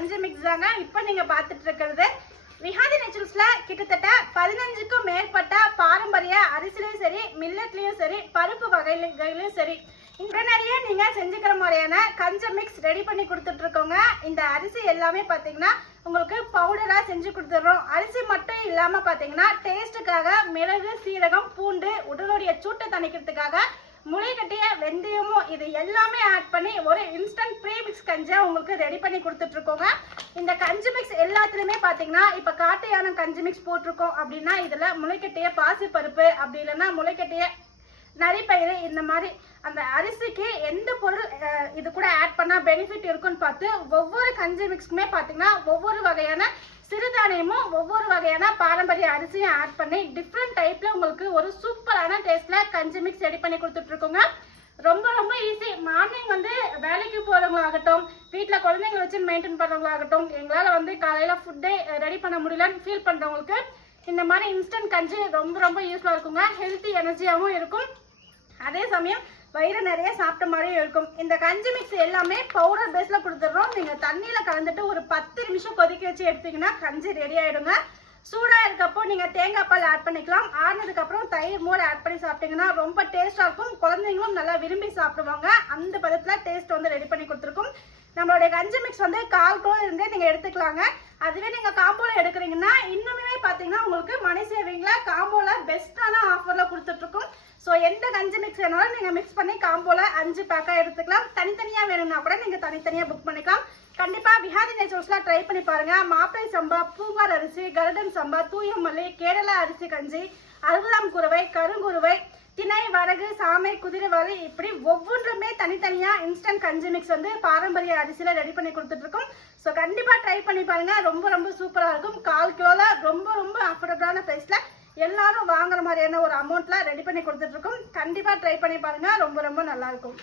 கஞ்சி மிக்ஸ் தாங்க இப்போ நீங்க பார்த்துட்டு இருக்கிறது. விஹாதி நேச்சுரல்ஸ்ல கிட்டத்தட்ட 15க்கும் மேற்பட்ட பாரம்பரிய அரிசிலையும் சரி, மில்லட்லயும் சரி, பருப்பு வகையிலையும் சரி, உடனடியே நீங்க செஞ்சுக்கிற மாதிரியான கஞ்சி மிக்ஸ் ரெடி பண்ணி கொடுத்துட்டு இருக்கோங்க. இந்த அரிசி எல்லாமே பாத்தீங்கன்னா உங்களுக்கு பவுடரா செஞ்சு கொடுத்துடுறோம். அரிசி மட்டும் இல்லாம பாத்தீங்கன்னா டேஸ்ட்டுக்காக மிளகு, சீரகம், பூண்டு, உடலுடைய சூட்டை தணிக்கிறதுக்காக முளைக்கட்டிய வெந்தயமும் இது எல்லாமே ஆட் பண்ணி ஒரு இன்ஸ்டன்ட் ப்ரீ மிக்ஸ் கஞ்சா உங்களுக்கு ரெடி பண்ணி கொடுத்துட்டு இருக்கோங்க. இந்த கஞ்சி மிக்ஸ் எல்லாத்துலயுமே பாத்தீங்கன்னா இப்ப காட்டையான கஞ்சி மிக்ஸ் போட்டிருக்கோம் அப்படின்னா இதுல முளைக்கட்டிய பாசி பருப்பு, அப்படி இல்லைன்னா முளைக்கட்டிய நரிப்பயிறு, இந்த மாதிரி அந்த அரிசிக்கு எந்த பொருள் இது கூட ஆட் பண்ணா பெனிஃபிட் இருக்குன்னு பார்த்து ஒவ்வொரு கஞ்சி மிக்ஸ்க்குமே பாத்தீங்கன்னா ஒவ்வொரு வகையான சிறுதானியமும் ஒவ்வொரு வகையான பாரம்பரிய அரிசியும் ஆட் பண்ணி டிஃப்ரெண்ட் டைப்ல உங்களுக்கு ஒரு சூப்பரான டேஸ்ட்ல கஞ்சி மிக்ஸ் ரெடி பண்ணி கொடுத்துட்டு இருக்கோங்க. ரொம்ப ரொம்ப ஈஸி. மார்னிங் வந்து வேலைக்கு போறவங்களாகட்டும், வீட்டில் குழந்தைங்களை வச்சு மெயின்டைன் பண்றவங்களாகட்டும், எங்களால் வந்து காலையில ஃபுட்டே ரெடி பண்ண முடியலன்னு ஃபீல் பண்றவங்களுக்கு இந்த மாதிரி இன்ஸ்டன்ட் கஞ்சி ரொம்ப ரொம்ப யூஸ்ஃபுல்லா இருக்குங்க. ஹெல்த்தி எனர்ஜியாகவும் இருக்கும், அதே சமயம் வயிறு நிறைய சாப்பிட்ட மாதிரியும் இருக்கும். இந்த கஞ்சி மிக்ஸ் எல்லாமே பவுடர் பேஸ்ல கொடுத்துடுறோம். நீங்க தண்ணியில கலந்துட்டு ஒரு 10 நிமிஷம் கொதிக்க வச்சு எடுத்தீங்கன்னா கஞ்சி ரெடி ஆயிடுங்க. சூடா இருக்கப்போ நீங்க தேங்காய் பால் ஆட் பண்ணிக்கலாம். ஆறுனதுக்கு அப்புறம் தயிர் மோர் ஆட் பண்ணி சாப்பிட்டீங்கன்னா ரொம்ப டேஸ்டா இருக்கும். குழந்தைங்களும் நல்லா விரும்பி சாப்பிடுவாங்க. அந்த பதத்துல டேஸ்ட் வந்து ரெடி பண்ணி கொடுத்துருக்கும். நம்மளுடைய கஞ்சி மிக்ஸ் வந்து 1/4 கிலோ இருந்தே நீங்க எடுத்துக்கலாங்க. அதுவே நீங்க காம்போல எடுக்கிறீங்கன்னா இன்னுமே பாத்தீங்கன்னா உங்களுக்கு மணி சேவிங்ல காம்போல பெஸ்டான ஆஃபர்ல கொடுத்துட்டு இருக்கோம். ஸோ எந்த கஞ்சி மிக்ஸ் வேணாலும் நீங்க மிக்ஸ் பண்ணி காம்போல 5 பேக்கா எடுத்துக்கலாம். தனித்தனியா வேணும்னா கூட நீங்க தனித்தனியா புக் பண்ணிக்கலாம். கண்டிப்பா விஹாதி நேச்சுரல்ஸ்ல ட்ரை பண்ணி பாருங்க. மாப்பிளை சம்பா, பூங்கார் அரிசி, கருடன் சம்பா, தூயமல்லி, கேரளா அரிசி கஞ்சி, 60ஆம் குருவை, கருங்குருவை, திணை, வரகு, சாமை, குதிரைவாளி, இப்படி ஒவ்வொன்றுமே தனித்தனியா இன்ஸ்டன்ட் கஞ்சி மிக்ஸ் வந்து பாரம்பரிய அரிசியில ரெடி பண்ணி கொடுத்துட்டு இருக்கோம். ஸோ கண்டிப்பா ட்ரை பண்ணி பாருங்க. ரொம்ப ரொம்ப சூப்பரா இருக்கும். 1/4 கிலோல ரொம்ப ரொம்ப அஃபோர்டபுளான பிரைஸ்ல எல்லாரும் வாங்குற மாதிரியான ஒரு அமௌண்ட்ல ரெடி பண்ணி கொடுத்துட்டு இருக்கோம். கண்டிப்பா ட்ரை பண்ணி பாருங்க. ரொம்ப ரொம்ப நல்லா இருக்கும்.